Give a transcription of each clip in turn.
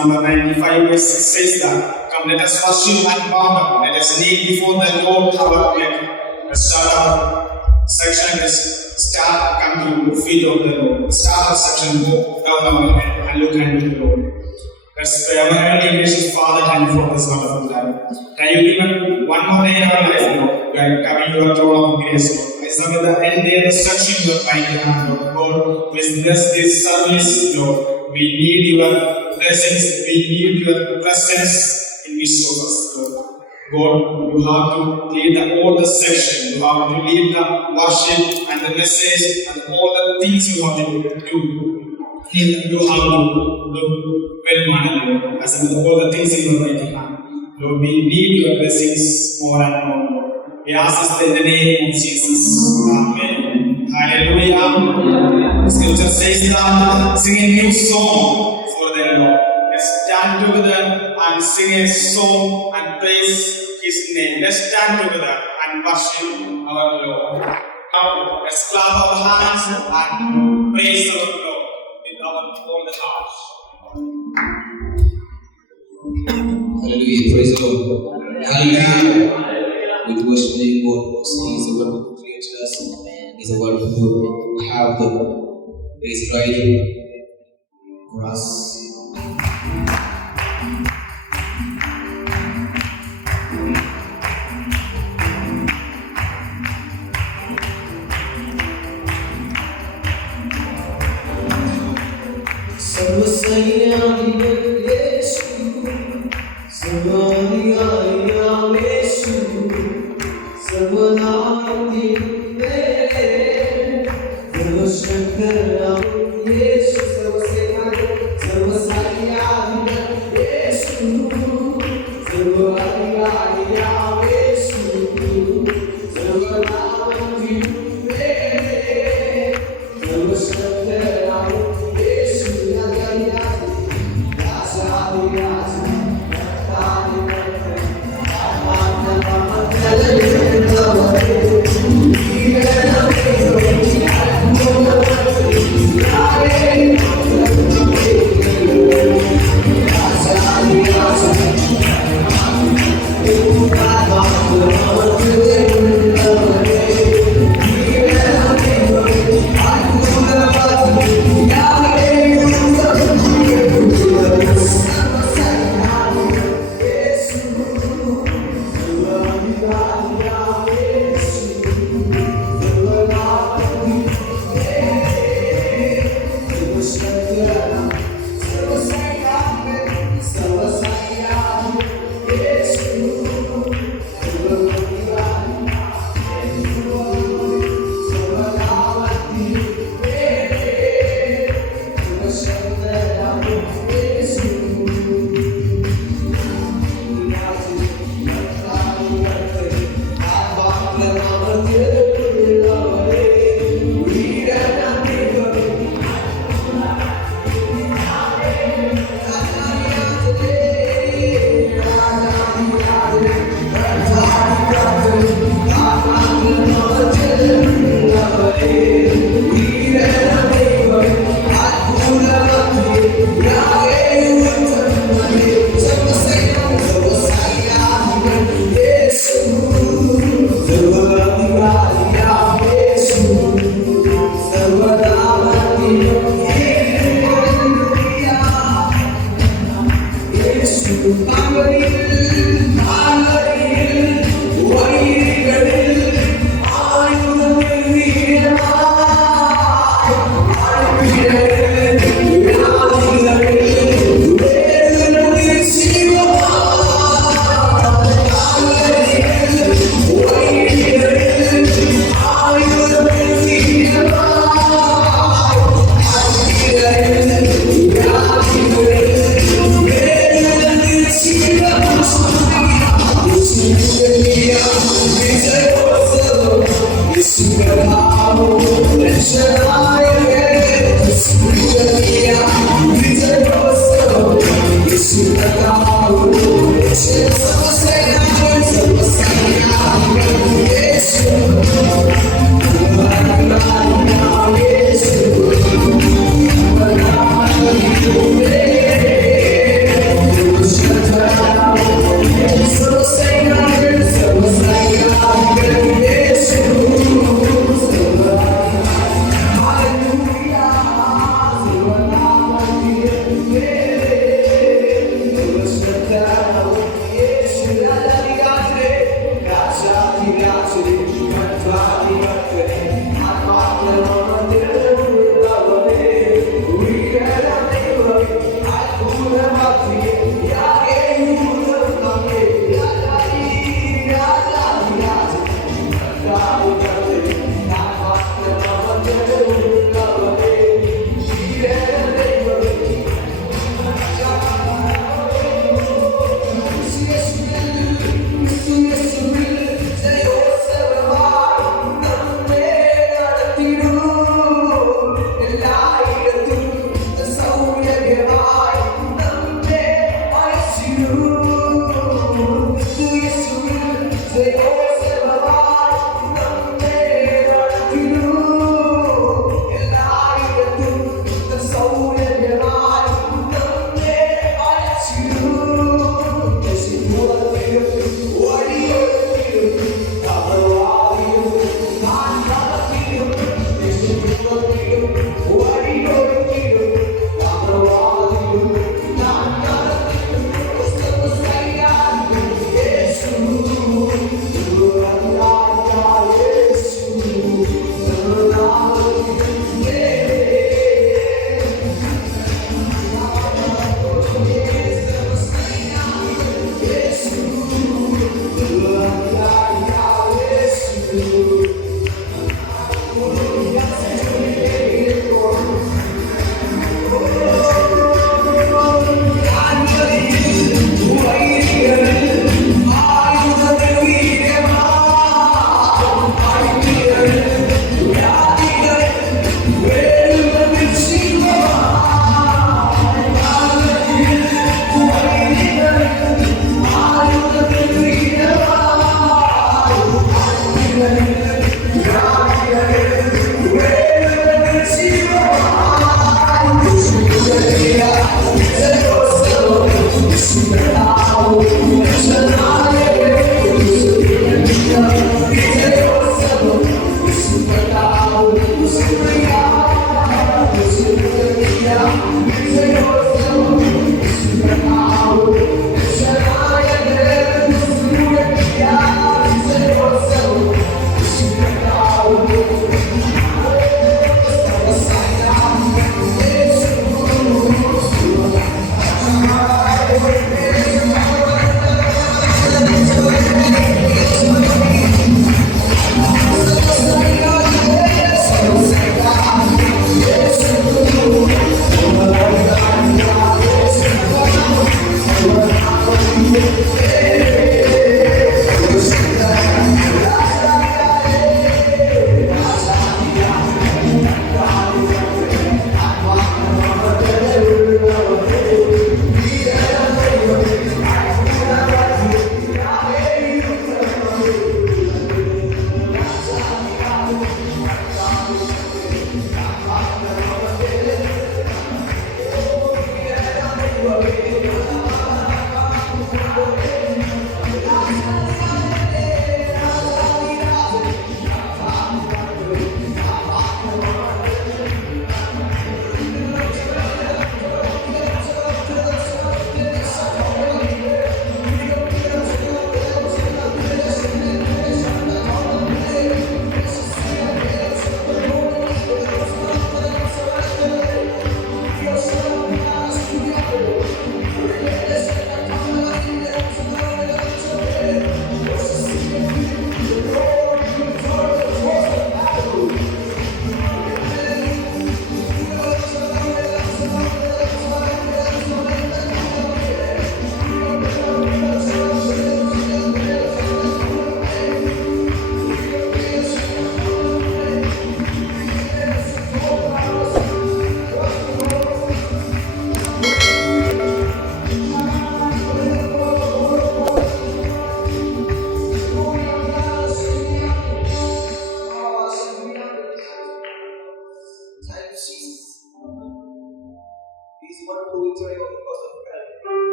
Psalm number 95 verse 6 says that, come let us worship and bow down, let us kneel before the Lord our Maker. Let's start our section is start, come to the feet of the Lord. Start our section, go down our head and look unto the Lord. Let's pray. Our heavenly gracious Father, thank you for this wonderful time. Can you give us one more day in our life, Lord? We are coming to our throne of grace, Lord. Please come with the end day, the stretching of your mighty hand, Lord. God, please bless this service, Lord. We need your blessings. We need your presence in midst of us, Lord. God, you have to lead all the section. You have to lead the worship and the message and all the things you want to do. You have to look well mannered, Lord, as with all the things in your mighty hand. Lord, we need your blessings more and more, Lord. We ask this in the name of Jesus. Amen. Hallelujah. The scripture says that sing a new song for the Lord. Let's stand together and sing a song and praise His name. Let's stand together and worship our Lord. Let's clap our hands and praise our Lord with our all the hearts. Hallelujah, praise the Lord. Hallelujah. With worshiping God, He is the one who created us. He is the one who have the base right for us.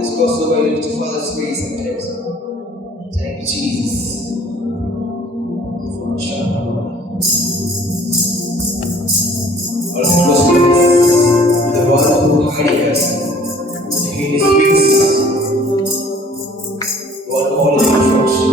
Let's cross over into Father's grace sometimes. Thank you, Jesus. Also close to us, the one who hiding us in his wings, the one all in instruction.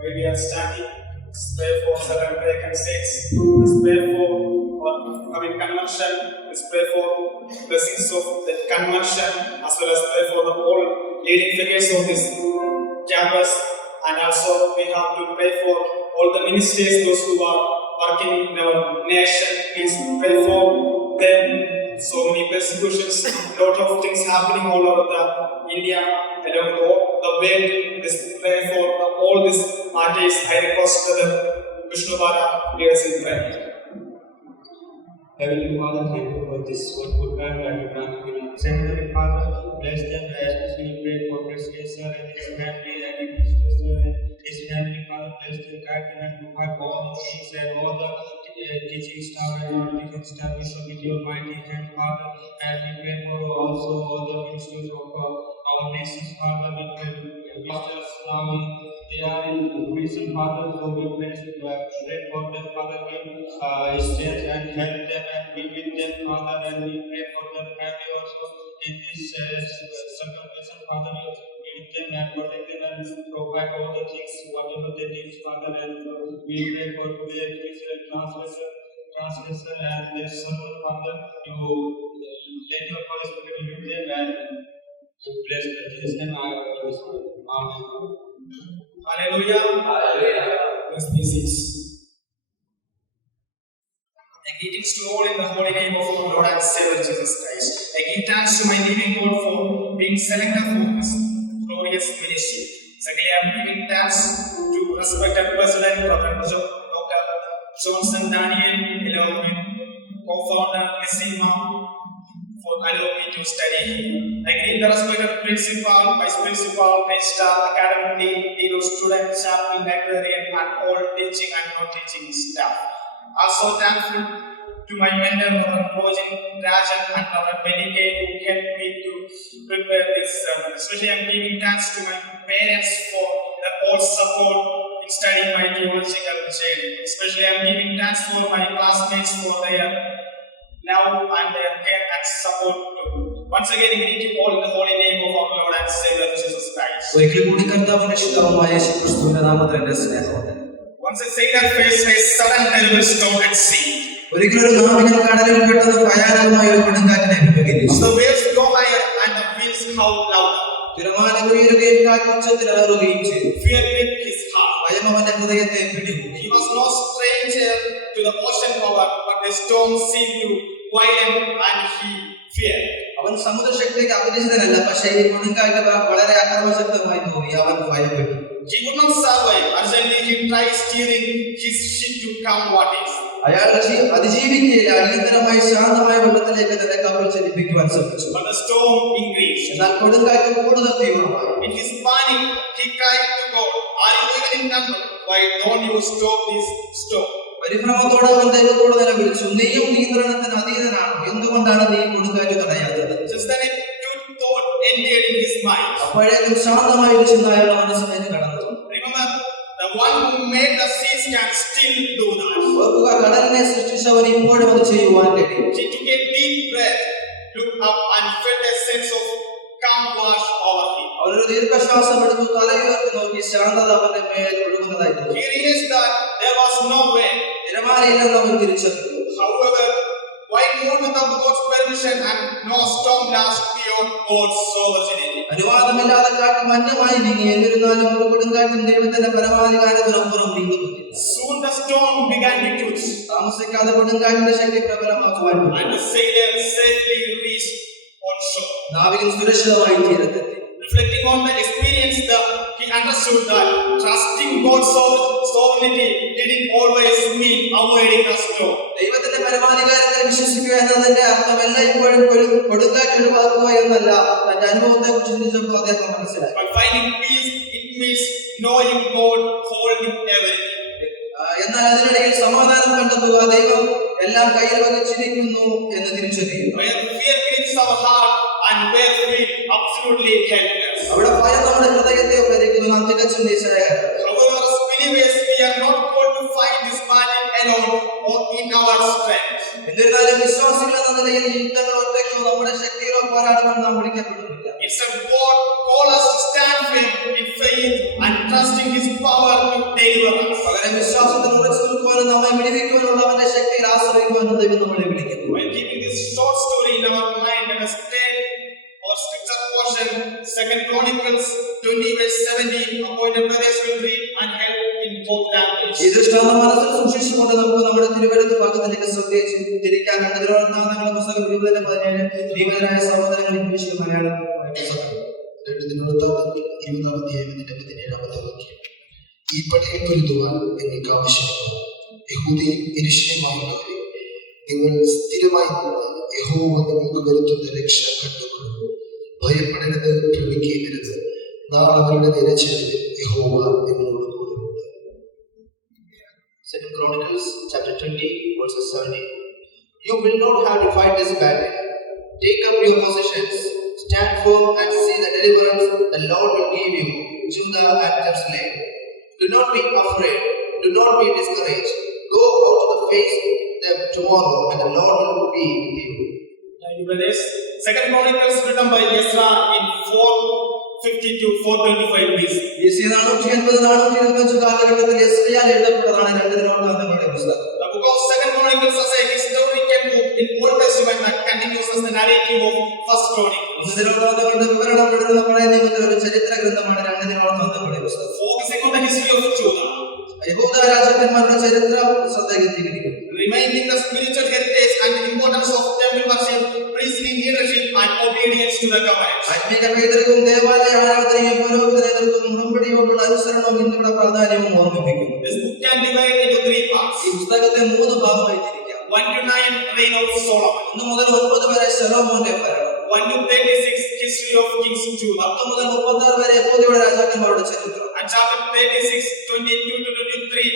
While we are standing, let's pray for certain prayer concerns. Let's pray for conversion. Let's pray for blessings of the conversion, as well as pray for the whole leading figures of this campus. And also we have to pray for all the ministers, those who are working in our nation. Please pray for them. So many persecutions, lot of things happening all over the India, along the world. Let's pray for all these artists. I request Brother Vishnu Bala, lead us in prayer. Heavenly Father, thank you for this wonderful time that you have given us. Heavenly Father, bless them, especially pray for President Sir and his family and his Sir and his family. Father, bless them, guide them, and provide all the things and all the teaching staff and non-teaching staff. We submit your mighty hand, Father, and we pray for also all the ministers of our nations, Father. We pray ministers now they are in prison, Father, so we pray for them, Father, give strength and help them and be with them, Father, and we pray for their family also in this circumcision, Father. Be with them and protect them and provide all the things, whatever they need, Father, and we pray for today, translation and their servant, Father. You let your Holy Spirit be with them and bless them. Yes, and I Amen. Hallelujah. Hallelujah. Let's be seated. I give thanks to all in the holy name of our Lord and Savior Jesus Christ. I give thanks to my living God for being selected for this glorious ministry. Secondly, I am giving thanks to respected President Dr. Johnson Daniel, along with co-founder Nisima, allow me to study here. I greet the respected principal, vice principal, registrar, academic dean, dean of students, chaplain, librarian, and all teaching and non-teaching staff. Also thankful to my mentor, Dr. Rojan Rajan, and Dr. Benike, who helped me to prepare this sermon. Especially, I'm giving thanks to my parents for their all support in studying my theological journey. Especially, I'm giving thanks for my classmates for their love and their care and support too. Once again, I greet you all in the holy name of our Lord and Savior Jesus Christ. Once a sailor faced a sudden terrible storm at sea. The waves go higher and the winds howl louder. Fear gripped his heart. He was no stranger to the ocean power, but the storm seemed to violent and he feared. അവൻ സമുദ്രശക്തിക്ക് അപരിചിതനല്ല, പക്ഷേ ഈ കൊടുങ്കാറ്റ് വളരെ അക്രമശക്തമായി തോന്നി. അവൻ ഭയപ്പെട്ടു. He would not survive. Urgently he tried steering his ship to calm waters. അയാൾ അതിജീവിക്കുകയില്ല. അടിയന്തരമായി ശാന്തമായ വെള്ളത്തിലേക്ക് തന്റെ കപ്പൽ ചലിപ്പിക്കുവാൻ ശ്രമിച്ചു. But the storm increased. എന്നാൽ കൊടുങ്കാറ്റ് കൂടുതൽ തീവ്രമായി. In his panic, he cried to God, "Are you even in control? Why don't you stop this storm?" പരിഭ്രമത്തോടെ അവൻ ദൈവത്തോട് നിലവിളിച്ചു, നീയും നിയന്ത്രണത്തിന് അതീതനാണ്, എന്തുകൊണ്ടാണ് നീ കൊടുങ്കാറ്റ് തടയാത്തത്? Just then a good thought entered in his mind. അപ്പോഴേക്കും ശാന്തമായ ഒരു ചിന്ത അയാളുടെ മനസ്സിലേക്ക് കടന്നു. Remember, the one who made the seas can still do that. ഓർക്കുക, കടലിനെ സൃഷ്ടിച്ചവൻ ഇപ്പോഴും അത് ചെയ്യുവാൻ കഴിയും. He took a deep breath, looked up and felt a sense of calm wash over him. അവനൊരു ദീർഘശ്വാസം എടുത്തു, തലയുയർത്തി നോക്കി, ശാന്തത അവന്റെ മേൽ ഒഴുകുന്നതായി തോന്നി. He realized that there was no way. തിരമാലയില്ലെന്ന് അവൻ തിരിച്ചറിഞ്ഞു. However, why move without God's permission and no storm lasts beyond God's sovereignty? അനുവാദമില്ലാതെ കാറ്റ് മഞ്ഞമായി നീങ്ങി. എന്നിരുന്നാലും ഒരു കൊടുങ്കാറ്റും ദൈവത്തിന്റെ പരമാധികാരത്തിനപ്പുറം നീങ്ങുന്നില്ല. Soon the storm began to twist. താമസിക്കാതെ കൊടുങ്കാറ്റിന്റെ ശക്തി പ്രബലമാക്കുവാൻ And the sailor safely reached on shore. നാവികൻ സുരക്ഷിതമായി തീരത്തെത്തി. Reflecting on the experience, he understood that trusting God's sovereignty didn't always mean avoiding the storm. ദൈവത്തിന്റെ പരമാധികാരത്തിൽ വിശ്വസിക്കുക എന്നതിന്റെ അർത്ഥമല്ല ഇപ്പോഴും കൊടുങ്കാറ്റ് ഒഴിവാക്കുക എന്നല്ല. തന്റെ അനുഭവത്തെ കുറിച്ച് ചിന്തിച്ചപ്പോൾ അദ്ദേഹം മനസ്സിലായി. But finding peace, it means knowing God holding everything. എന്നാൽ അതിനിടയിൽ സമാധാനം കണ്ടെത്തുക, ദൈവം എല്ലാം കയ്യിൽ വഹിച്ചിരിക്കുന്നു എന്ന് തിരിച്ചറിയുക. Where fear grips our heart and where we absolutely helpless. അവിടെ ഭയം നമ്മുടെ ഹൃദയത്തെ ഭരിക്കുന്നു, നാം തികച്ചും നിസ്സഹായരാണ്. However, as believers, we are not called to fight this battle alone or in our strength. എന്നിരുന്നാലും വിശ്വാസികൾ എന്ന നിലയിൽ ഈ യുദ്ധങ്ങൾ ഒറ്റയ്ക്കോ നമ്മുടെ ശക്തിയിലോ പോരാടുവാൻ നാം വിളിക്കപ്പെടുന്നില്ല. Instead, God calls us to stand firm in faith and trusting His power to deliver us. പകരം വിശ്വാസത്തിൽ ഉറച്ചു നിൽക്കുവാനും നമ്മെ വിടുവിക്കുവാനുള്ള അവന്റെ ശക്തിയിൽ ആശ്രയിക്കുവാനും ദൈവം നമ്മളെ വിളിക്കുന്നു. While keeping this short story in our mind, let us take our scripture portion, 2 Chronicles 20:17. Appointed brothers will read and help in both languages. ഈ ദൃഷ്ടാന്തം മനസ്സിൽ സൂക്ഷിച്ചുകൊണ്ട് നമുക്ക് നമ്മുടെ തിരുവെഴുത്ത് ഭാഗത്തിലേക്ക് ശ്രദ്ധിച്ച് തിരിക്കാൻ. 2 ദിനവൃത്താന്തങ്ങളുടെ പുസ്തകം 20:17. നിയമതരായ സഹോദരങ്ങൾ ഇംഗ്ലീഷിൽ മലയാളം പുസ്തകം. 2 ദിനവൃത്താന്തങ്ങൾ 20:17 വാക്യം. ഈ പടയിൽ പൊരുതുവാൻ നിങ്ങൾക്ക് ആവശ്യമാണ്. യഹൂദയും യെരൂശലേമുമായുള്ളവരെ, നിങ്ങൾ സ്ഥിരമായി യഹോവ നിങ്ങൾക്ക് വരുത്തുന്ന രക്ഷ കണ്ടുകൊള്ളും. ഭയപ്പെടരുത്, ഭ്രമിക്കരുത്. നാളെ അവരുടെ നേരെ ചെല്ലുവിൻ, യഹോവ നിങ്ങളോട് കൂടെയുണ്ട്. 2 Chronicles chapter 20:17. You will not have to fight this battle. Take up your positions, stand firm and see the deliverance the Lord will give you, Judah and Jerusalem. Do not be afraid, do not be discouraged. Go out to face them tomorrow and the Lord will be with you. Thank you, brothers. 2 Chronicles written by Ezra in 450-425 BC. BC 480-425 കാലഘട്ടത്തിൽ എസ്രായാൽ എഴുതപ്പെട്ടതാണ് 2 ദിനവൃത്താന്തങ്ങളുടെ പുസ്തകം. The book of 2 Chronicles is a historical book in Old Testament that continues as the narrative of 1 Chronicles. ദിനവൃത്താന്തങ്ങളുടെ വിവരണം എഴുതുന്ന പഴയ നിയമത്തിലെ ഒരു ചരിത്ര ഗ്രന്ഥമാണ് 2 ദിനവൃത്താന്തങ്ങളുടെ പുസ്തകം. Focusing on the history of Judah, യഹൂദ രാജാക്കന്മാരുടെ ചരിത്രം ശ്രദ്ധ കേന്ദ്രീകരിക്കുന്നു. reminding the spiritual heritage and the importance of temple worship, priestly leadership and obedience to the covenant. ആത്മീക പൈതൃകവും ദേവാലയ ആരാധനയും പുരോഹിത നേതൃത്വവും ഉടമ്പടിയോടുള്ള അനുസരണവും എന്നിവയുടെ പ്രാധാന്യവും ഓർമ്മിപ്പിക്കുന്നു. This book can divide into 3 parts. ഈ പുസ്തകത്തെ 3 ഭാഗമായി തിരിക്കാം. 1 to 9 reign of Solomon. 1 മുതൽ 9 വരെ ശലോമോന്റെ ഭരണം. 1 to 36 history of Kings Judah. 10 മുതൽ 36 വരെ യഹൂദയുടെ രാജാക്കന്മാരുടെ ചരിത്രം. And chapter 36 22 to 23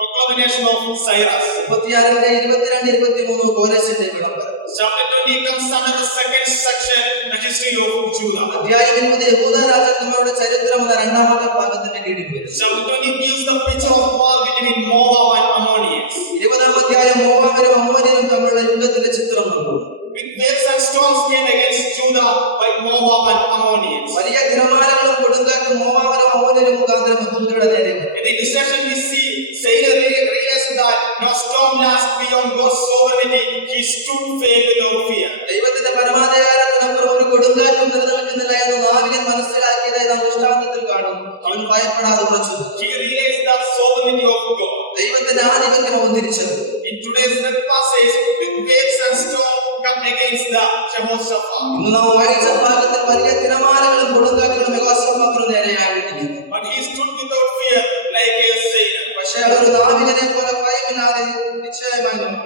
proclamation of Cyrus. 36 22 23 കോരേശിന്റെ വിളംബരം. Chapter 20 comes under the second section, the history of Judah. അധ്യായം 20 യഹൂദ രാജാക്കന്മാരുടെ ചരിത്രം എന്ന രണ്ടാമത്തെ ഭാഗത്തിന്റെ കീഴിൽ വരുന്നു. Chapter 20 gives the picture of war between Moab and Ammonites. 20-ാം അധ്യായം മോവാബിനും അമ്മോന്യരും തമ്മിലുള്ള യുദ്ധത്തിന്റെ ചിത്രം നൽകുന്നു. Big waves and storms came against Judah by Moab and Ammonites. വലിയ തിരമാലകളും കൊടുങ്കാറ്റും മോവാബിനും അമ്മോന്യരും മുഖാന്തരം യഹൂദയുടെ നേരെ വന്നു. In the illustration we see Sailor realized that no storm lasts beyond God's sovereignty. He stood firm without fear. ദൈവത്തിന്റെ പരമാധികാരത്തിനപ്പുറം ഒരു കൊടുങ്കാറ്റും നിലനിൽക്കുന്നില്ല എന്ന് നാവികൻ മനസ്സിലാക്കിയതായി നാം ദൃഷ്ടാന്തത്തിൽ കാണുന്നു. അവൻ ഭയപ്പെടാതെ ഉറച്ചു. He realized the sovereignty of God. ദൈവത്തിന്റെ ആധിപത്യം അവൻ തിരിച്ചറിഞ്ഞു. In today's passage, big waves and storms come against the Jehoshaphat. ഇന്ന് നാം വായിച്ച ഭാഗത്തിൽ വലിയ തിരമാലകളും കൊടുങ്കാറ്റുകളും യഹോശാഫാത്തിന് നേരെയായിരിക്കുന്നു. But he stood without fear like a sailor. പക്ഷേ അവർ ഒരു നാവികനെ പോലെ ഭയമില്ലാതെ നിശ്ചയമായി നിന്നു.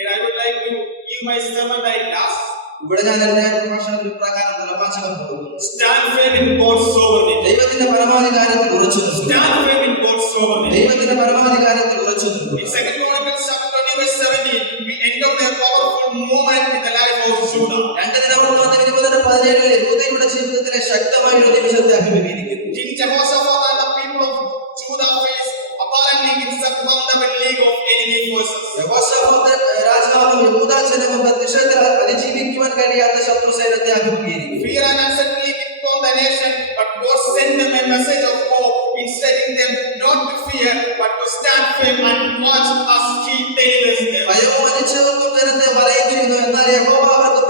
And I would like to give my sermon like last. ഇവിടെ ഞാൻ എന്റെ പ്രഭാഷണത്തിൽ പ്രകാരം തലപ്പാച്ചകം പോകുന്നു. Stand firm in God's sovereignty. ദൈവത്തിന്റെ പരമാധികാരത്തിൽ ഉറച്ചു നിൽക്കുന്നു. Stand firm in God's sovereignty. ദൈവത്തിന്റെ പരമാധികാരത്തിൽ ഉറച്ചു നിൽക്കുന്നു. In 2 Chronicles chapter 20 verse 17, we encounter a powerful moment in the life of Judah. 2 ദിനവൃത്താന്തം 20:17 യഹൂദയുടെ ജീവിതത്തിലെ ശക്തമായ ഒരു നിമിഷത്തെ അഭിമുഖീകരിക്കുന്നു. King Jehoshaphat and the people of Judah faced apparently insurmountable league of enemy forces. Jehoshaphat രാജാവും യഹൂദ ജനവും പ്രത്യക്ഷത്തിൽ അതിജീവിക്കുവാൻ കഴിയാത്ത ശത്രുസേനത്തെ അഭിമുഖീകരിക്കുന്നു. Fear and uncertainty came upon the nation, but God sent them a message of hope, instructing them not to fear, but to stand firm and march as He tells them. ഭയവും അനിശ്ചിതത്വവും ജനത്തെ വലയിച്ചിരുന്നു. എന്നാൽ യഹോവ അവർക്ക്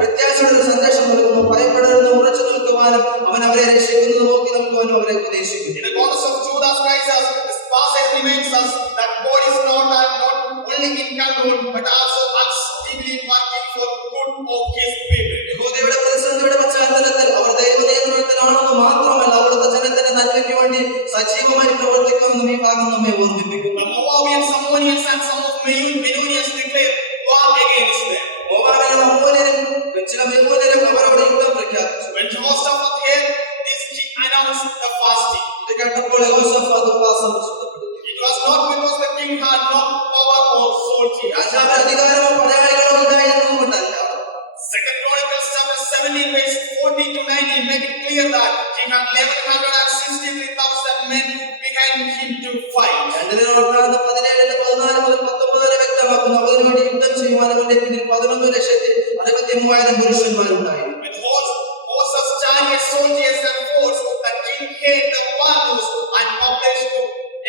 പ്രത്യാശയുടെ ഒരു സന്ദേശം നൽകുന്നു. ഭയപ്പെടരുത്, ഉറച്ചു നിൽക്കുവാനും അവൻ അവരെ രക്ഷിക്കുന്നത് നോക്കി നിൽക്കുവാനും അവരെ ഉപദേശിക്കുന്നു. In the course of Judah's crisis, this passage reminds us that God is not only in control, but also actively working for good of His people. യഹൂദയുടെ പ്രതിസന്ധിയുടെ പശ്ചാത്തലത്തിൽ അവർ ദൈവനിയന്ത്രണത്തിലാണെന്ന് മാത്രമല്ല അവിടുത്തെ ജനത്തിന്റെ നന്മയ്ക്ക് വേണ്ടി സജീവമായി പ്രവർത്തിക്കുമെന്നും ഈ ഭാഗം നമ്മെ ഓർമ്മിപ്പിക്കുന്നു. The Moabians, Ammonians, and some of Meunians declared war against them. മോവാബിനും അമ്മോന്യരും ചില മെമൂന്യരും അവരോട് യുദ്ധം പ്രഖ്യാപിച്ചു. When Jehoshaphat heard this, he announced the fasting. ഇത് കേട്ടപ്പോൾ യഹോശാഫാത്ത് ഉപവാസം പ്രസിദ്ധപ്പെടുത്തി. It was not because the king had no power or authority. രാജാവിന് അധികാരമോ പടയാളികളോ ഇല്ലായിരുന്നു കൊണ്ടല്ല. 2 Chronicles chapter 17 verse 14 to 19 make it clear that he had 1163,000 men behind him to fight. 2 ദിനവൃത്താന്തം 17-14 മുതൽ 19 വരെ വ്യക്തമാക്കുന്നു. അവന് വേണ്ടി യുദ്ധം ചെയ്യുവാൻ അവന്റെ പിന്നിൽ 11,63,000 പുരുഷന്മാരുണ്ടായിരുന്നു. With horses, chariots, soldiers, and forts, the king heard the war news and published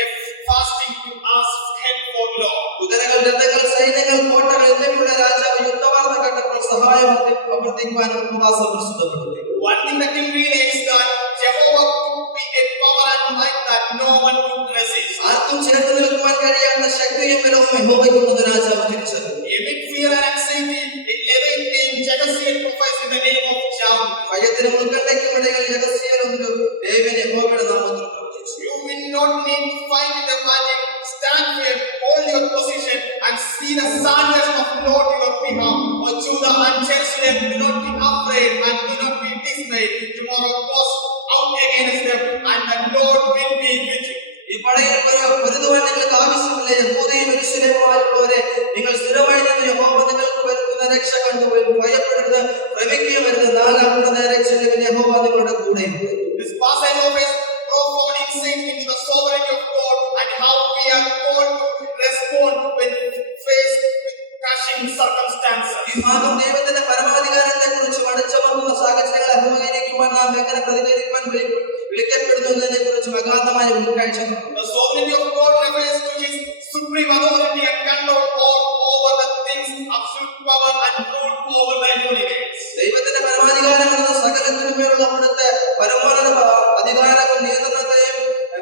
a fasting to ask help for Lord. കുതിരകൾ, രഥങ്ങൾ, സൈന്യങ്ങൾ, കോട്ടകൾ എന്നിവയുള്ള രാജാവ് യുദ്ധവാർത്ത കേട്ടപ്പോൾ സഹായം അഭ്യർത്ഥിക്കുവാനും ഉപവാസം പ്രസിദ്ധപ്പെടുത്തി. One thing the king realized that Jehovah could be a power and might that no one could resist. ആർക്കും ചേർത്ത് നിൽക്കുവാൻ കഴിയാത്ത ശക്തിയും ബലവും യഹോവയ്ക്കുണ്ടെന്ന് രാജാവ് തിരിച്ചറിഞ്ഞു. Amid fear and anxiety, a Levite named Jehoshaphat prophesied in the name of Yahweh. ഭയത്തിനും ഉത്കണ്ഠയ്ക്കും ഇടയിൽ രഹസ്യരൊരു ദേവൻ യഹോവയുടെ നാമത്തിൽ പ്രവചിച്ചു. You will not need to fight in the battle. Stand firm, hold your position, and see the salvation of Lord your behalf. O Judah and Jerusalem, do not be afraid and do not be dismayed. Tomorrow goes out against them, and the Lord will be with you. ഈ പടയിൽ പൊരുതുവാൻ നിങ്ങൾക്ക് ആവശ്യമില്ല. യഹൂദയും യെരൂശലേമുമായുള്ളവരെ, നിങ്ങൾ സ്ഥിരമായി നിന്ന് യഹോവ നിങ്ങൾക്ക് വരുത്തുന്ന രക്ഷ കണ്ടുപോയി ഭയപ്പെടരുത്, ഭ്രമിക്കുകയുമരുത്. നാളെ അവരുടെ നേരെ ചെല്ലുവിൻ, യഹോവ നിങ്ങളുടെ കൂടെയുണ്ട്. This passage offers profound insight into the sovereignty of God and how we are called to respond when faced with crushing circumstances. ഈ ഭാഗം ദൈവത്തിന്റെ പരമാധികാരത്തെ കുറിച്ച് അടിച്ചമർത്തുന്ന സാഹചര്യങ്ങളെ അഭിമുഖീകരിക്കുവാൻ നാം എങ്ങനെ പ്രതികരിക്കുവാൻ വിളിക്കപ്പെടുന്നു എന്നതിനെ കുറിച്ച് അഗാധമായ ഉൾക്കാഴ്ച. The sovereignty of God refers to His supreme authority and control over the things, absolute power and rule over the universe. ദൈവത്തിന്റെ പരമാധികാരം എന്നത് സകലത്തിനുമേലുള്ള അവിടുത്തെ പരമോന്നത അധികാരവും നിയന്ത്രണത്തെയും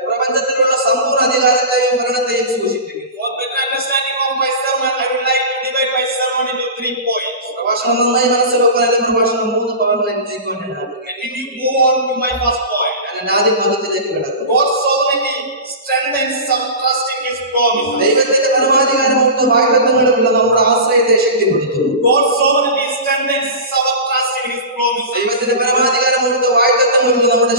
പ്രപഞ്ചത്തിലുള്ള സമ്പൂർണ്ണ അധികാരത്തെയും ഭരണത്തെയും സൂചിപ്പിക്കുന്നു. For better understanding of my sermon, I would like to divide my sermon into 3 points. പ്രഭാഷണം നന്നായി മനസ്സിലാക്കാൻ എന്റെ പ്രഭാഷണം 3 ഭാഗങ്ങളായി വിഭജിക്കുവാൻ ഞാൻ And if you move on to my first point, അതിന്റെ ആദ്യ ഭാഗത്തിലേക്ക് കിടക്കും. God's sovereignty strengthens our trust in His promise. ദൈവത്തിന്റെ പരമാധികാരമുള്ള വാഗ്ദത്തങ്ങളിലുള്ള നമ്മുടെ ആശ്രയത്തെ ശക്തിപ്പെടുത്തുന്നു. God's sovereignty strengthens our trust in His promise. ദൈവത്തിന്റെ പരമാധികാരമുള്ള വാഗ്ദത്തങ്ങളിലുള്ള നമ്മുടെ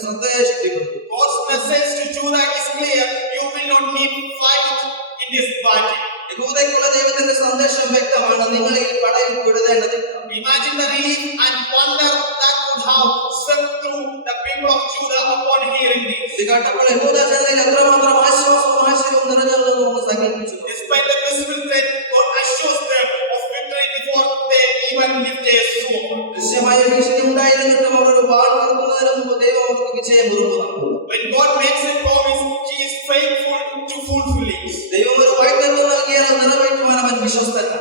ശ്രദ്ധയെ ശക്തിപ്പെടുത്തുന്നു. God's message to Judah is clear: you will not need to fight in this battle. യഹൂദയ്ക്കുള്ള ദൈവത്തിന്റെ സന്ദേശം വ്യക്തമാണ്, നിങ്ങൾ ഈ പടയിൽ പെടുന്നതില്ല. Imagine the relief and wonder that would have swept through the people of Judah upon hearing this. ഇത് കേട്ടപ്പോൾ യഹൂദ ജനതയിൽ എത്രമാത്രം ആശ്വാസവും ആശ്ചര്യവും നിറഞ്ഞതെന്ന് നമുക്ക് സങ്കല്പിച്ചു. Despite the visible threat, God assures them of victory before they even lift a sword. ദൃശ്യമായ ഭീഷണി ഉണ്ടായിരുന്നിട്ടും അവർ ഒരു വാൾ ഉയർത്തുന്നതിന് മുമ്പ് ദൈവം അവർക്ക് വിജയം ഉറപ്പു നൽകുന്നു. When God makes a promise, He is faithful to fulfill it. ദൈവം ഒരു വാഗ്ദത്തം നൽകിയാൽ അത് നിറവേറ്റുവാൻ അവൻ വിശ്വസ്തനാണ്.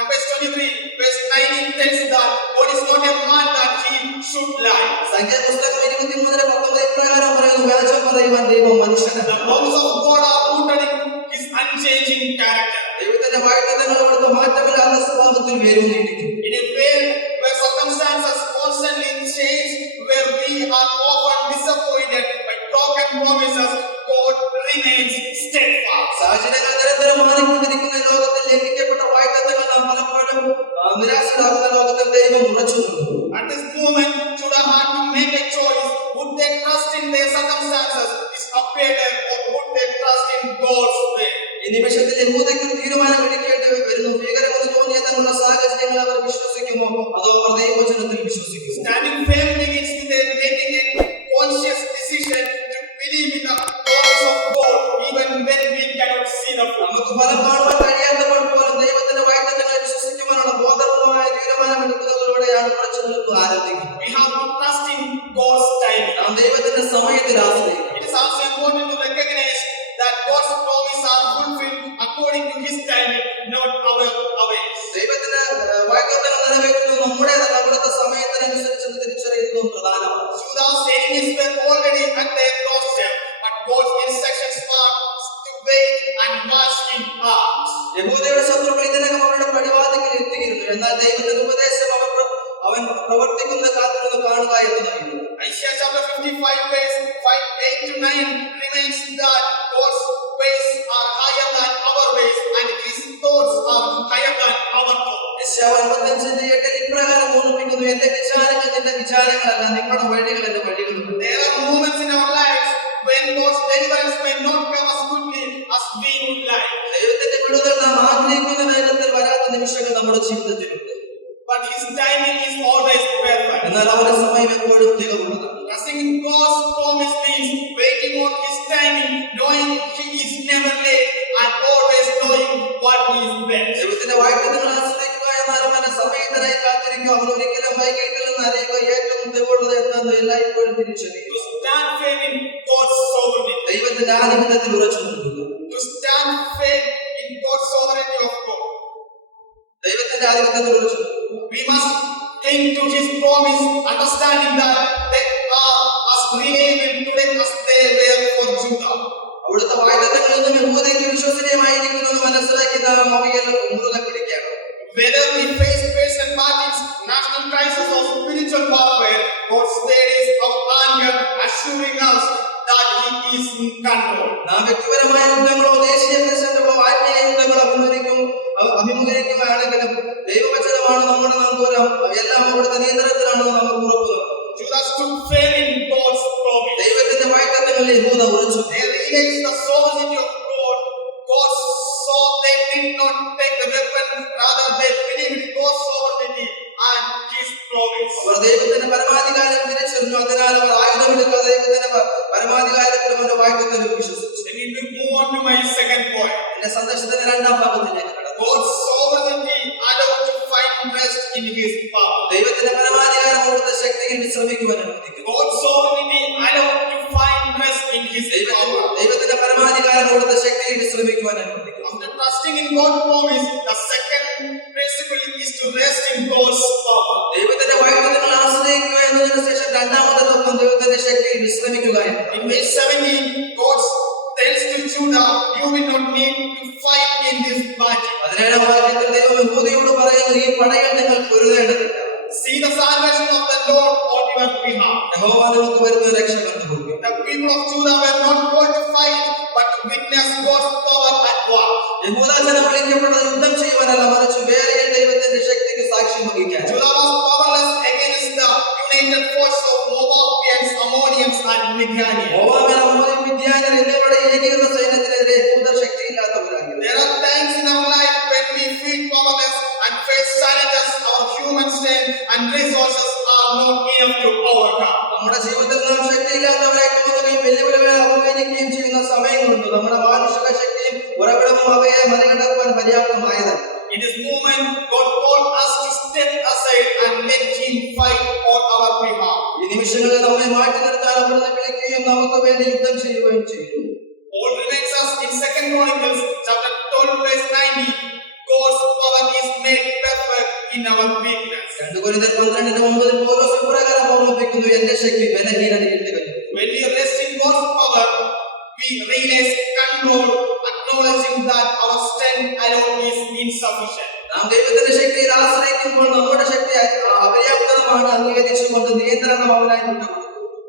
Numbers 23, verse 19 tells that God is not a man that He should lie. സംഖ്യാപുസ്തകം 23:19 ഇപ്രകാരം പറയുന്നു, വ്യാജം പറയുവാൻ ദൈവം മനുഷ്യനല്ല. The promises of God are rooted in His unchanging character. ദൈവത്തിന്റെ വാഗ്ദത്തങ്ങൾ അവിടുത്തെ മാറ്റമില്ലാത്ത സ്വഭാവത്തിൽ വേരൂന്നിയിരിക്കുന്നു. In a world where circumstances constantly change, where we are often disappointed by broken promises, God remains steadfast. സാഹചര്യങ്ങൾ നിരന്തരം മാറിക്കൊണ്ടിരിക്കുന്ന ലോകത്തിൽ ലംഘിക്കപ്പെട്ട വാഗ്ദത്തങ്ങൾ നാം പലപ്പോഴും നിരാശരാകുന്ന ലോകത്തിൽ ദൈവം ഉറച്ചു നിൽക്കുന്നു. At this moment, Judah had to make a choice: would they trust in their circumstances, disappear, or would they trust in God's way? ഈ നിമിഷത്തിൽ യഹൂദയ്ക്ക് ഒരു തീരുമാനം എടുക്കേണ്ടി വരുന്നു. ഭീകരമെന്ന് തോന്നിയ തങ്ങളുടെ സാഹചര്യങ്ങൾ അവർ വിശ്വസിക്കുമോ അതോ അവർ ദൈവവചനത്തിൽ വിശ്വസിക്കുമോ? Standing firm begins with their making a conscious decision to believe in the promise of God, even when we cannot see the fruit. നമുക്ക് ഫലം കാണുവാൻ കഴിയാത്തപ്പോൾ പോലും ദൈവത്തിന്റെ വാഗ്ദത്തങ്ങളെ വിശ്വസിക്കുവാനുള്ള ബോധപൂർവമായ തീരുമാനം എടുക്കുന്നതിലൂടെയാണ് ഉറച്ചു നിൽപ്പ് ആരംഭിക്കുന്നത്. We have to trust in God's timing. നാം ദൈവത്തിന്റെ സമയത്തിൽ ആശ്രയിക്കണം. It is also important to recognize that God's promises are fulfilled according to His timing, not our ways. ദൈവത്തിന്റെ വാഗ്ദത്തങ്ങൾ നിറവേറ്റുന്നത് നമ്മുടേതല്ല, അവിടുത്തെ സമയത്തിനനുസരിച്ച് തിരിച്ചറിയുന്നതും പ്രധാനമാണ്. Judah's enemies were already at their doorstep, but God's instructions were to wait and watch in heart. യഹൂദയുടെ ശത്രുക്കൾ ഇതിനകം അവരുടെ പടിവാതിക്കൽ എത്തിയിരുന്നു. എന്നാൽ ദൈവത്തിന്റെ ഉപദേശം അവൻ പ്രവർത്തിക്കുന്ന കാത്തിരുന്ന് കാണുക എന്നതായിരുന്നു. Isaiah chapter 55 verse 8 to 9 remains that God's ways are higher than our ways and His thoughts are higher than our thoughts. യെശയ്യാവ് 55:8 ഇപ്രകാരം ഓർമ്മിപ്പിക്കുന്നു, എന്റെ വിചാരങ്ങൾ നിന്റെ വിചാരങ്ങളല്ല, നിങ്ങളുടെ വഴികൾ എന്റെ വഴികളുമാണ്. There are moments in our lives when God's deliverance may not come as quickly as we would like. ദൈവത്തിന്റെ വിടുതൽ നാം ആഗ്രഹിക്കുന്ന വേഗത്തിൽ വരാത്ത നിമിഷങ്ങൾ നമ്മുടെ ജീവിതത്തിലുണ്ട്. But His timing is always perfect. എന്നാൽ അവരുടെ സമയം എപ്പോഴും തികവുള്ളതാണ്. Trusting in God's promise means waiting on His timing, knowing He is never late and always knowing what is best. ദൈവത്തിന്റെ വാഗ്ദത്തങ്ങൾ ആശ്രയിക്കുക എന്നാൽ അവന്റെ സമയത്തിനായി കാത്തിരിക്കുക. അവൻ ഒരിക്കലും വൈകിട്ടില്ലെന്ന് അറിയുക ഏറ്റവും തികവുള്ളത് എന്താണെന്ന് എല്ലായ്പ്പോഴും തിരിച്ചറിയുക. To stand firm in God's sovereignty. ദൈവത്തിന്റെ ആധിപത്യത്തിൽ ഉറച്ചു നിൽക്കുക. To stand firm in God's sovereignty of God. ദൈവത്തിന്റെ ആധിപത്യത്തിൽ ഉറച്ചു നിൽക്കുക. We must cling to His promise, understanding that they are as reliable today as they were for Judah. അവിടുത്തെ വാഗ്ദത്തങ്ങളിൽ നിന്നും യഹൂദയ്ക്ക് വിശ്വസനീയമായിരിക്കുമെന്ന് മനസ്സിലാക്കി നാം അവയിൽ മുറുകെ പിടിക്കണം. Whether we face personal battles, national crisis, or spiritual warfare, God's word is our anchor, assuring us that He is in control. നാം വ്യക്തിപരമായ യുദ്ധങ്ങളോ ദേശീയ പ്രശ്നങ്ങളോ ആത്മീയ യുദ്ധങ്ങളോ അഭിമുഖീകരിക്കുകയാണെങ്കിലും ദൈവവചനമാണ് നമ്മുടെ നങ്കൂരം. അവയെല്ലാം അവിടുത്തെ നിയന്ത്രണത്തിലാണെന്ന് നമുക്ക് ഉറപ്പ് നൽകും. Judah stood firm in God's promise. ദൈവത്തിന്റെ വാഗ്ദത്തങ്ങളിൽ യഹൂദ ഉറച്ചു. They realized the sovereignty of God. God saw they did not take the weapon, rather they believed in God's sovereignty and His promise. അവർ ദൈവത്തിന്റെ പരമാധികാരം തിരിച്ചറിഞ്ഞു. അതിനാൽ അവർ ആയുധമെടുക്കാതെ ദൈവത്തിന്റെ പരമാധികാരത്തിലും അവന്റെ വാഗ്ദത്തത്തിലും വിശ്വസിച്ചു. Let me move on to my second point. എന്റെ സന്ദേശത്തിന്റെ രണ്ടാം ഭാഗത്തിലേക്ക് കടന്നു. God's sovereignty allowed to find rest in His power. ദൈവത്തിന്റെ പരമാധികാരം അവിടുത്തെ ശക്തിയിൽ വിശ്രമിക്കുവാൻ അനുവദിക്കുന്നു. God's sovereignty allowed to find rest in His power. ദൈവത്തിന്റെ പരമാധികാരം അവിടുത്തെ ശക്തിയിൽ വിശ്രമിക്കുവാൻ അനുവദിക്കുന്നു. After trusting in God's promise, the second principle is to rest in God's power. ദൈവത്തിന്റെ വാഗ്ദത്തങ്ങൾ ആശ്രയിക്കുക എന്നതിന് ശേഷം രണ്ടാമത്തെ തത്വം ദൈവത്തിന്റെ ശക്തിയിൽ വിശ്രമിക്കുക എന്നതാണ്. In verse 17, God tells to Judah, you will not need to fight in this battle. 17-ാം വാക്യത്തിൽ ദൈവം യഹൂദയോട് പറയുന്നു, ഈ പടയിൽ നിങ്ങൾ പൊരുതേണ്ടതില്ല. See the salvation of the Lord on your behalf. യഹോവ നമുക്ക് വരുന്ന രക്ഷ കണ്ടുകൊള്ളുക. The people of Judah were not called to fight, but to witness God's power at work. യഹൂദ ജനം വിളിക്കപ്പെട്ടത് യുദ്ധം ചെയ്യുവാനല്ല, മറിച്ച് വേറിയ ദൈവത്തിന്റെ ശക്തിക്ക് സാക്ഷ്യം വഹിക്കാൻ. Judah was powerless against the united force of Moabians, Ammonians, and Midianians. Moab, അമ്മോന്യർ, മിദ്യാന്യർ എന്നിവരുടെ ഏകീകൃത സൈന്യത്തിനെതിരെ യഹൂദ ശക്തിയില്ലാത്തവരായിരുന്നു. There are times in our life when we feel powerless and face challenges our human strength and resources are not enough to overcome. നമ്മുടെ ജീവിതത്തിൽ നാം ശക്തിയില്ലാത്തവരായി തോന്നുകയും വെല്ലുവിളികളെ അഭിമുഖീകരിക്കുകയും ചെയ്യുന്ന സമയങ്ങളുണ്ട്. നമ്മുടെ മാനുഷിക ശക്തിയും ഉറവിടവും അവയെ മറികടക്കുവാൻ പര്യാപ്തമായതല്ല. In this moment, God called us to step aside and let Him fight on our behalf. ഈ നിമിഷങ്ങളിൽ നമ്മെ മാറ്റി നിർത്താൻ അവിടുന്ന് വിളിക്കുകയും നമുക്ക് വേണ്ടി യുദ്ധം ചെയ്യുകയും ചെയ്യുന്നു. Paul reminds us in 2 Chronicles chapter 12 verse 90, God's power is made perfect in our weakness. 2 കൊരിന്ത്യർ 12:9 പൗലോസ് ഇപ്രകാരം ഓർമ്മിപ്പിക്കുന്നു, എന്റെ ശക്തി ബലഹീനതയിൽ തികഞ്ഞു. When we rest in God's power, we realize control, acknowledging that our strength alone is insufficient. നാം ദൈവത്തിന്റെ ശക്തിയിൽ ആശ്രയിക്കുമ്പോൾ നമ്മുടെ ശക്തി അപര്യാപ്തമാണ് അംഗീകരിച്ചുകൊണ്ട് നിയന്ത്രണം അവനായി വിട്ടുകൊടുക്കും.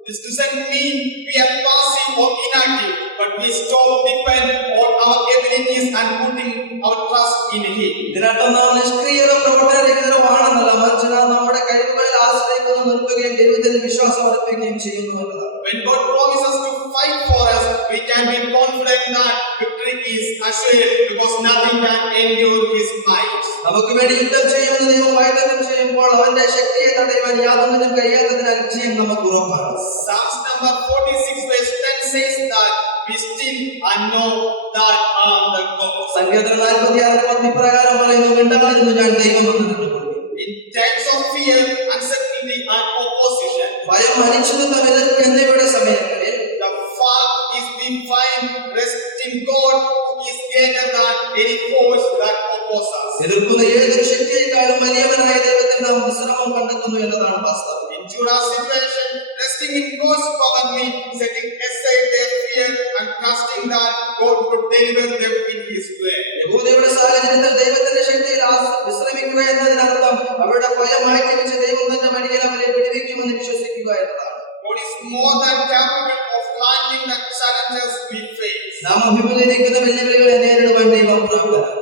This doesn't mean we are passive or inactive, but we stop depend on our abilities and putting our trust in Him. ഇതിനർത്ഥം നാം നിഷ്ക്രിയരോ പ്രവർത്തനരഹിതരോ ആണെന്നല്ല, മറിച്ച് നാം നമ്മുടെ കഴിവുകളിൽ ആശ്രയിക്കുന്നു, നിർത്തുകയും ദൈവത്തിൽ വിശ്വാസം അർപ്പിക്കുകയും ചെയ്യുന്നു എന്നതാണ്. When God promises to fight for us, we can be confident that victory is assured because nothing can endure His might. നമുക്ക് വേണ്ടി യുദ്ധം ചെയ്യുമെന്ന് ദൈവം വാഗ്ദത്തം ചെയ്യുമ്പോൾ അവന്റെ ശക്തിയെ തടയുവാൻ യാതൊന്നിനും കഴിയാത്തതിനാൽ വിജയം നമുക്ക് ഉറപ്പാണ്. Psalms number 46 verse 10 says that be still and know that I am the God. സങ്കീർത്തനം 46:10 ഇപ്രകാരം പറയുന്നു, മിണ്ടാതിരുന്നു ഞാൻ ദൈവമെന്ന് കണ്ടുകൊള്ളും. In times of fear, uncertainty and opposition, ഭയം, അനിശ്ചിതത്വം, എതിർപ്പ് എന്നിവയുടെ സമയങ്ങളിൽ the fact is we find rest in God who is greater than any force that opposes us. എതിർക്കുന്ന ഏതൊരു ശക്തിയെക്കാളും വലിയവനായ ദൈവത്തിൽ നാം വിശ്രമം കണ്ടെത്തുന്നു എന്നതാണ് വാസ്തവം. In Judah's situation, resting in God's power means setting aside their fear and trusting that God would deliver them in His way. യഹൂദയുടെ സാഹചര്യത്തിൽ ദൈവത്തിന്റെ ശക്തിയിൽ വിശ്രമിക്കുക എന്നതിനർത്ഥം അവരുടെ ഭയം മാറ്റിവെച്ച് ദൈവം തന്റെ വഴിയിൽ അവരെ വിടുവിക്കുമെന്ന് വിശ്വസിക്കുക എന്നതാണ്. God is more than capable of handling the challenges we face. നാം അഭിമുഖീകരിക്കുന്ന വെല്ലുവിളികളെ നേരിടുവാൻ ദൈവം പ്രാപ്തനാണ്.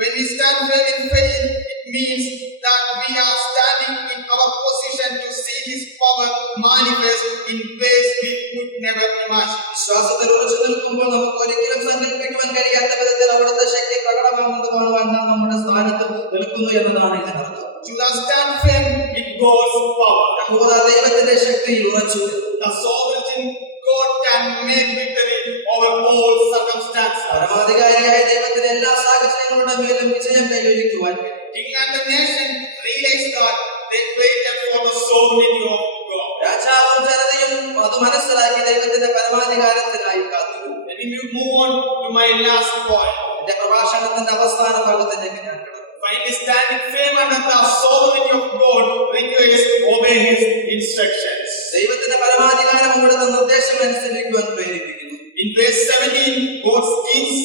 When we stand firm in faith, it means that we are standing in our position to see His power manifest in ways we could never imagine. വിശ്വാസത്തിൽ ഉറച്ചു നിൽക്കുമ്പോൾ നമുക്ക് ഒരിക്കലും സങ്കല്പിക്കുവാൻ കഴിയാത്ത വിധത്തിൽ അവിടുത്തെ ശക്തി പ്രകടമാകുന്നത് കാണുവാൻ നാം നമ്മുടെ സ്ഥാനത്ത് നിൽക്കുന്നു എന്നതാണ് ഇതിനർത്ഥം. Judah stand firm in God's power. യഹൂദ ദൈവത്തിന്റെ ശക്തിയിൽ ഉറച്ചു. The sovereign God can make victory over all circumstances. പരമാധികാരിയായ ദൈവത്തിന് എല്ലാ സാഹചര്യങ്ങളുടെ മേലും വിജയം കൈവരിക്കുവാൻ കഴിയും. King and the nation realized that they waited for the sovereignty of God. രാജാവും ജനതയും അത് മനസ്സിലാക്കി ദൈവത്തിന്റെ പരമാധികാരത്തിനായി കാത്തിരുന്നു. Let me move on to my last point. എന്റെ പ്രഭാഷണത്തിന്റെ അവസാന ഭാഗത്തിലേക്ക് ഞാൻ കടന്നു. Finally, standing firm under the sovereignty of God requires obey His instructions. ദൈവത്തിന്റെ പരമാധികാരം അവിടുത്തെ നിർദ്ദേശം അനുസരിക്കുവാൻ പ്രേരിപ്പിക്കുന്നു. In verse 17, God gives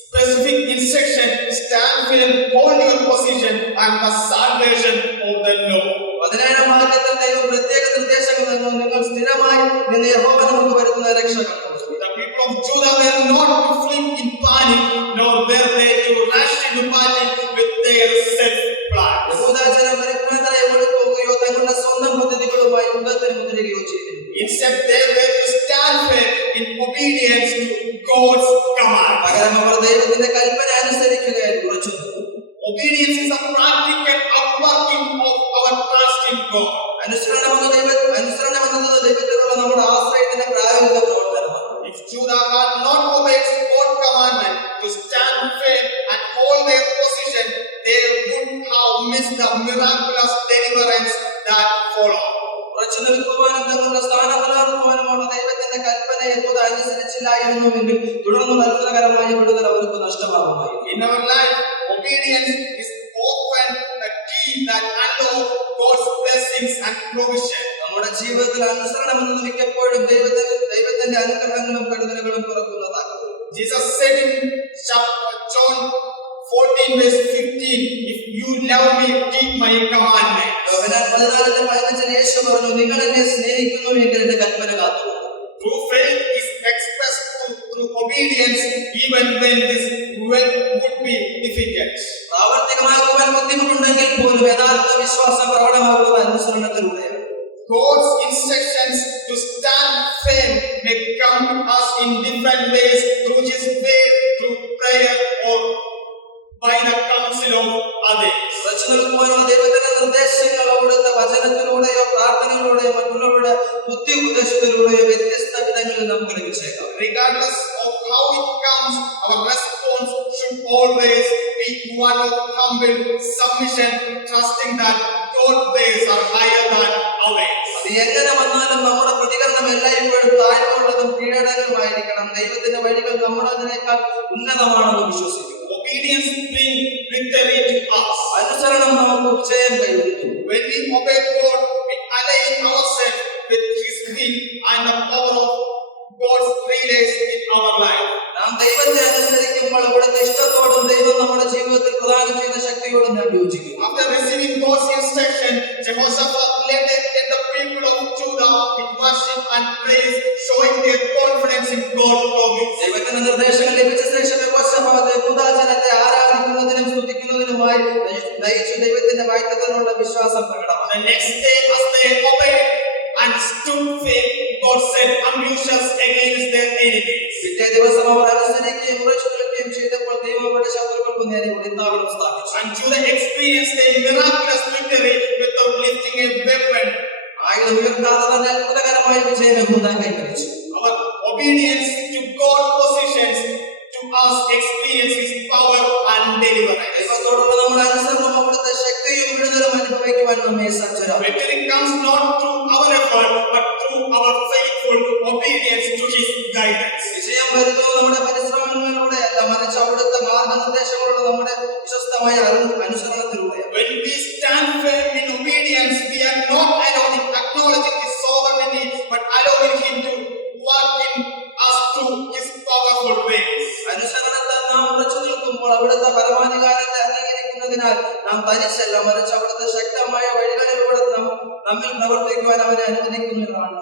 specific instruction: stand firm, hold your position, and the salvation of the Lord. 17-ാം വാക്യത്തിൽ ദൈവം പ്രത്യേക നിർദ്ദേശങ്ങൾ നൽകുന്നു, നിങ്ങൾ സ്ഥിരമായി നിന്ന് യഹോവ നമുക്ക് വരുത്തുന്ന രക്ഷ കണ്ടുകൊള്ളുക. The people of Judah were not to flee in panic, nor were they to rush into battle with their self-plans. യഹൂദ ജനം പരിഭ്രാന്തരായി ഓടിപ്പോവുകയോ തങ്ങളുടെ സ്വന്തം പദ്ധതികളുമായി യുദ്ധത്തിന് മുതിരുകയോ ചെയ്തിരുന്നു. Instead, they were to stand firm in obedience to God's command. പകരം അവർ ദൈവത്തിന്റെ കൽപ്പന അനുസരിക്കുകയായി ഉറച്ചു നിന്നു. Obedience is a practical outworking of our trust in God. അനുസരണം എന്നത് ദൈവത്തിലുള്ള നമ്മുടെ ആശ്രയത്തിന്റെ പ്രായോഗിക പ്രവർത്തനമാണ്. If Judah had not obeyed God's commandment to stand firm and hold their position, they would have missed the miraculous deliverance that followed. ഉറച്ചു നിൽക്കുവാനും തങ്ങളുടെ സ്ഥാനം നിലനിർത്തുവാനുമുള്ള ദൈവത്തിന്റെ കൽപ്പന യഹൂദ അനുസരിച്ചില്ലായിരുന്നുവെങ്കിൽ തുടർന്നുള്ള അത്ഭുതകരമായ വിടുതൽ അവർക്ക് നഷ്ടമാകുമായിരുന്നു. In our life, obedience is often the key that unlocks God's blessings and provision. നമ്മുടെ ജീവിതത്തിൽ അനുസരണം എന്നത് മിക്കപ്പോഴും ദൈവത്തിന്റെ അനുഗ്രഹങ്ങളും കരുതലുകളും തുറക്കുന്നതാണ്. Jesus said in John 14 verse 15, if you love me, keep my commandments. യോഹന്നാൻ 14:15 യേശു പറഞ്ഞു, നിങ്ങൾ എന്നെ സ്നേഹിക്കുന്നുവെങ്കിൽ എന്റെ കൽപ്പന കാത്തു. True faith is expressed through obedience, even when this would be difficult. പ്രാവർത്തികമാക്കുവാൻ ബുദ്ധിമുട്ടുണ്ടെങ്കിൽ പോലും യഥാർത്ഥ വിശ്വാസം പ്രകടമാക്കുക അനുസരണത്തിലൂടെയാണ്. God's instructions to stand firm may come to us in different ways, through His word, through prayer, or by the counsel of others. ഉറച്ചു നിൽക്കുവാനുള്ള ദൈവത്തിന്റെ നിർദ്ദേശങ്ങൾ അവിടുത്തെ വചനത്തിലൂടെയോ പ്രാർത്ഥനയിലൂടെയോ മറ്റുള്ളവരുടെ ബുദ്ധി ഉപദേശത്തിലൂടെയോ വ്യത്യസ്ത വിധങ്ങളിൽ നമുക്ക് ലഭിച്ചേക്കാം. Regardless of how it comes, our response should always be one of humble submission, trusting that God's ways are higher than ours. അത് എങ്ങനെ വന്നാലും നമ്മുടെ പ്രതികരണം എല്ലായ്പ്പോഴും താഴ്മയുള്ളതും കീഴടങ്ങലുമായിരിക്കണം. ദൈവത്തിന്റെ വഴികൾ നമ്മുടേതിനേക്കാൾ ഉന്നതമാണെന്ന് വിശ്വസിക്കുക. Obedience brings victory to us. അനുസരണം നമുക്ക് വിജയം കൈവരുത്തും. When we obey God, we align ourselves with His will and the power of God's leaders in our life. നാം ദൈവത്തെ അനുസരിക്കുമ്പോൾ അവിടുത്തെ ഇഷ്ടത്തോടും ദൈവം നമ്മുടെ ജീവിതത്തിൽ പ്രദാനം ചെയ്ത ശക്തിയോടും ഞാൻ യോജിക്കും. After receiving God's instruction, Jehoshaphat led the people of Judah in worship and praise, showing their confidence in God's promise. ദൈവത്തിന്റെ നിർദ്ദേശങ്ങൾ ലഭിച്ച ശേഷം യഹോശാഫാത്ത് യഹൂദാ ജനത്തെ ആരാധിക്കുന്നതിനും സ്തുതിക്കുന്നതിനുമായി നയിച്ചു ദൈവത്തിന്റെ വാഗ്ദത്തത്തിലുള്ള വിശ്വാസം പ്രകടമാക്കി. The next day, as they obeyed and stood firm, God sent ambushes against their enemies. പിറ്റേ ദിവസം അവർ അനുസരിക്കുകയും ഉറച്ചു നിൽക്കുകയും ചെയ്തപ്പോൾ ദൈവം അവരുടെ ശത്രുക്കൾക്ക് നേരെ ഒളിത്താവളം സ്ഥാപിച്ചു. And Judah experienced a miraculous victory without lifting a weapon. ആയുധം ഉയർത്താതെ തന്നെ അത്ഭുതകരമായ വിജയം യഹൂദ കൈവരിച്ചു. Our obedience to God's positions to us experience His power and deliverance. ദൈവത്തോടുള്ള നമ്മുടെ അനുസരണം അവിടുത്തെ ശക്തിയും വിടുതലും അനുഭവിക്കുവാൻ നമ്മെ സജ്ജരാക്കും. Victory comes not through our effort, but through our faithful obedience to His guidance. വിജയം വരുന്നത് നമ്മുടെ പരിശ്രമങ്ങളിലൂടെ അല്ല, മറിച്ച് അവിടുത്തെ മാർഗനിർദ്ദേശങ്ങളുടെ നമ്മുടെ വിശ്വസ്തമായ അനുസരണത്തിലൂടെയാണ്. When we stand firm in obedience, we are not alone in acknowledging His sovereignty, but allowing Him to work in us through His powerful ways. അനുസരണത്താൽ നാം ഉറച്ചു നിൽക്കുമ്പോൾ അവിടുത്തെ പരമാധികാരത്തെ അംഗീകരിക്കുന്നതിനാൽ നാം തനിച്ചല്ല, മറിച്ച് അവിടുത്തെ ശക്തമായ വഴികളിലൂടെ നമ്മിൽ പ്രവർത്തിക്കുവാൻ അവനെ അനുവദിക്കുന്നു എന്നാണ്.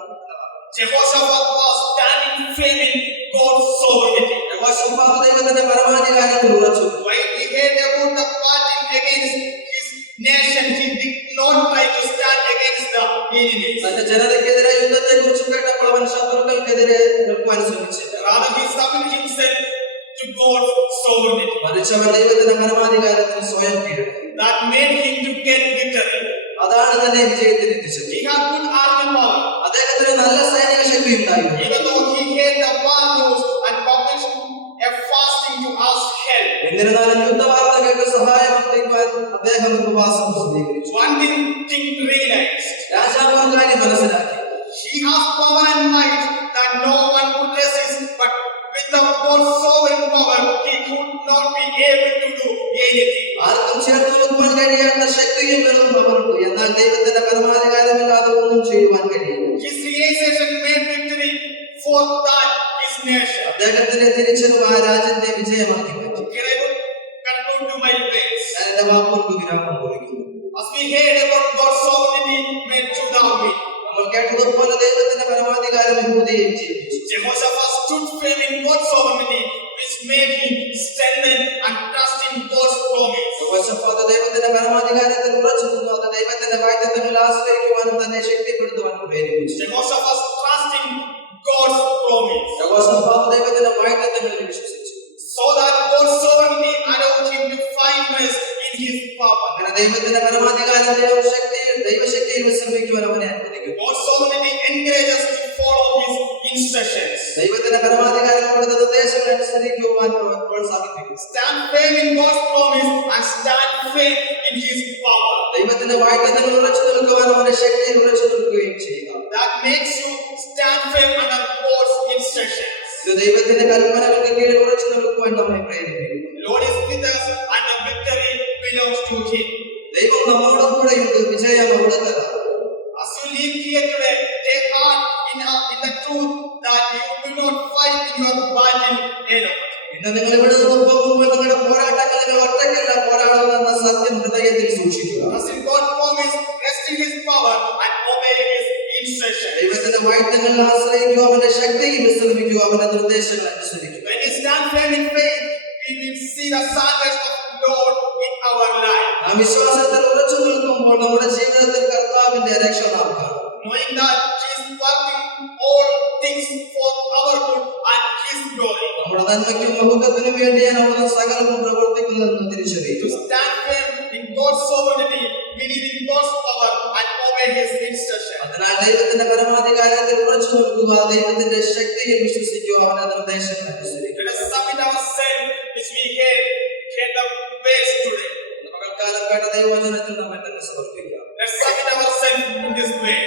Jehoshaphat was standing firm in God's sovereignty. Jehoshaphat ദൈവത്തിന്റെ പരമാധികാരത്തിൽ ഉറച്ചു. When he heard about the fighting against his nation, he did not try to stand against the enemies. തന്റെ ജനതയ്ക്കെതിരെ യുദ്ധത്തെ കുറിച്ച് കേട്ടപ്പോൾ അവൻ ശത്രുക്കൾക്കെതിരെ നിൽക്കുവാൻ ശ്രമിച്ചില്ല. Rather, he submitted himself to God's sovereignty. മറിച്ച് അവൻ ദൈവത്തിന്റെ പരമാധികാരത്തിൽ സ്വയം കീഴടങ്ങി. That made him to get victory. അതാണ് തന്നെ വിജയത്തിൽ എത്തിച്ചത്. He had good army power. അദ്ദേഹത്തിന് നല്ല സൈനിക ശക്തി ഉണ്ടായിരുന്നു. Even though he heard the war news and published a fasting to ask help. എന്നിരുന്നാലും യുദ്ധവാർത്ത കേട്ട് സഹായം അർത്ഥിക്കുവാൻ അദ്ദേഹം ഉപവാസം സ്വീകരിച്ചു. One thing king realized. രാജാവ് ഒരു കാര്യം മനസ്സിലാക്കി. He has power and might that no one could resist, but without God's sovereign power, he could not be able to do anything. ആർക്കും ചേർത്ത് നിൽക്കുവാൻ കഴിയാത്ത ശക്തിയും വെറും അവർക്ക്, എന്നാൽ ദൈവത്തിന്റെ പരമാധികാരമില്ലാതെ ഒന്നും ചെയ്യുവാൻ കഴിയില്ല. His realization made victory for that his nation. അദ്ദേഹത്തിന്റെ തിരിച്ചറിവ് ആ രാജ്യത്തെ വിജയമാക്കി മാറ്റി. Here I would conclude to my place. ഞാൻ എന്റെ വാക്കുകൾക്ക് വിരാമം കുറിക്കുന്നു. As we heard about God's sovereignty made Judah win. നമ്മൾ കേട്ടതുപോലെ ദൈവത്തിന്റെ പരമാധികാരം യഹൂദയെ ജയിപ്പിച്ചു. Jehoshaphat stood firm in God's sovereignty, which made him strengthen and trust in God's promise. Jehoshaphat ദൈവത്തിന്റെ പരമാധികാരത്തിൽ ഉറച്ചു നിന്നു. അത് ദൈവത്തിന്റെ വാഗ്ദത്തങ്ങളിൽ ആശ്രയിക്കുവാനും തന്നെ ശക്തിപ്പെടുത്തുവാനും പ്രേരിപ്പിച്ചു. Jehoshaphat trust in God's promise. Jehoshaphat ദൈവത്തിന്റെ വാഗ്ദത്തങ്ങളിൽ വിശ്വസിച്ചു. So that God's sovereignty allowed him to find rest in His power. അങ്ങനെ ദൈവത്തിന്റെ പരമാധികാരം ദൈവശക്തിയിൽ വിശ്രമിക്കുവാൻ അവനെ അനുവദിക്കും. God's sovereignty encourages us to follow His instructions. ദൈവത്തിന്റെ പരമാധികാരം അവിടുത്തെ നിർദ്ദേശങ്ങൾ അനുസരിക്കുവാൻ പ്രോത്സാഹിപ്പിക്കും. Stand firm in God's promise and stand firm in His power. ദൈവത്തിന്റെ വാഗ്ദത്തങ്ങളിൽ ഉറച്ചു നിൽക്കുവാൻ അവന്റെ ശക്തിയിൽ ഉറച്ചു നിൽക്കുകയും ചെയ്യുക. That makes you stand firm under God's instructions. ഇത് ദൈവത്തിന്റെ കൽപ്പനകൾക്ക് കീഴിൽ ഉറച്ചു നിൽക്കുവാൻ നമ്മെ പ്രേരിപ്പിക്കും. Lord is with us and the victory belongs to Him. ദൈവം നമ്മോട് കൂടെയുണ്ട്, വിജയം അവിടുത്തേതാണ്. As you live here today, take heart in the truth that you do not fight in your battle alone. ഇന്ന് നിങ്ങൾ ഇവിടെ നിന്ന് പോകുമ്പോൾ നിങ്ങളുടെ പോരാട്ടങ്ങൾ നിങ്ങൾ ഒറ്റയ്ക്കല്ല പോരാടുന്നതെന്ന സത്യം ഹൃദയത്തിൽ സൂക്ഷിക്കുക. As in God's promise, rest in His ദൈവത്തിന്റെ വാഗ്ദത്തങ്ങളിൽ ആശ്രയിക്കുക, അവന്റെ ശക്തിയിൽ വിശ്രമിക്കുക, അവന്റെ നിർദ്ദേശങ്ങൾ അനുസരിക്കുക. When we stand firm in faith, we will see the salvation of the Lord in our life. നാം വിശ്വാസത്തിൽ ഉറച്ചു നിൽക്കുമ്പോൾ നമ്മുടെ ജീവിതത്തിൽ കർത്താവിന്റെ രക്ഷ നാം കാണും. Knowing that He is working all things for our good and His glory. നമ്മുടെ നന്മയ്ക്കും മഹത്വത്തിനും വേണ്ടിയാണ് അവൻ സകലവും പ്രവർത്തിക്കുന്നതെന്ന് തിരിച്ചറിയുക. To stand firm in God's sovereignty, believe in God's power and obey His instruction. അതിനാൽ ദൈവത്തിന്റെ പരമാധികാരത്തിൽ ഉറച്ചു നിൽക്കുക, ദൈവത്തിന്റെ ശക്തിയിൽ വിശ്വസിക്കുക, അവന്റെ നിർദ്ദേശങ്ങൾ അനുസരിക്കുക. Let us submit ourselves which we hear the ways today. പകൽക്കാലം കേട്ട ദൈവവചനത്തിൽ നമ്മെ തന്നെ സമർപ്പിക്കാം. Let's submit ourselves in this way.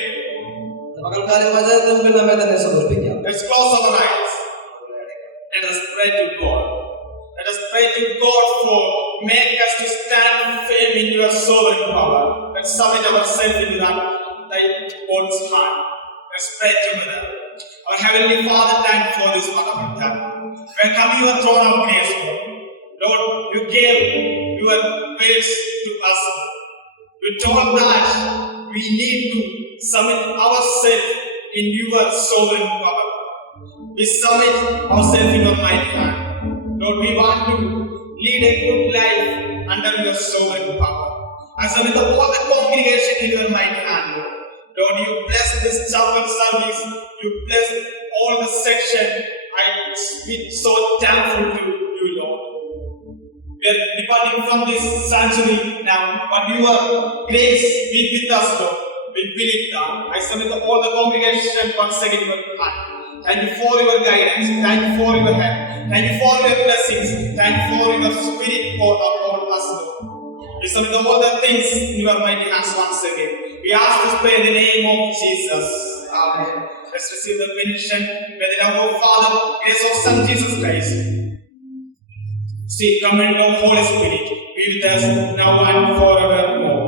പകൽക്കാലം വചനത്തിന് മുമ്പിൽ നമ്മെ തന്നെ സമർപ്പിക്കാം. Let's close our eyes. Let us pray to God. Let us pray to God for make us to stand firm in your sovereign power. Let's submit ourselves into that thy God's hand. Let's pray together. Our Heavenly Father, thank you for this wonderful time. We come to your throne of grace, Lord. You gave your words to us. You told that we need to submit ourselves in your sovereign power. We submit ourselves in your mighty hand. Lord, we want to lead a good life under your sovereign power. I submit all the congregation in your mighty hand, Lord. Lord, you bless this chapel service. You bless all the section. I be so thankful to you, Lord. We are departing from this sanctuary now, but your grace be with us, Lord. We believe that. I submit all the congregation once again in your hand. Thank you for your guidance. Thank you for your help. Thank you for your blessings. Thank you for your spirit for upon us, Lord. We submit all the things in your mighty hands once again. We ask this prayer in the name of Jesus. Amen. Let's receive the benediction. May the love of Father, grace of Son Jesus Christ, see, command of Holy Spirit be with us now and forevermore.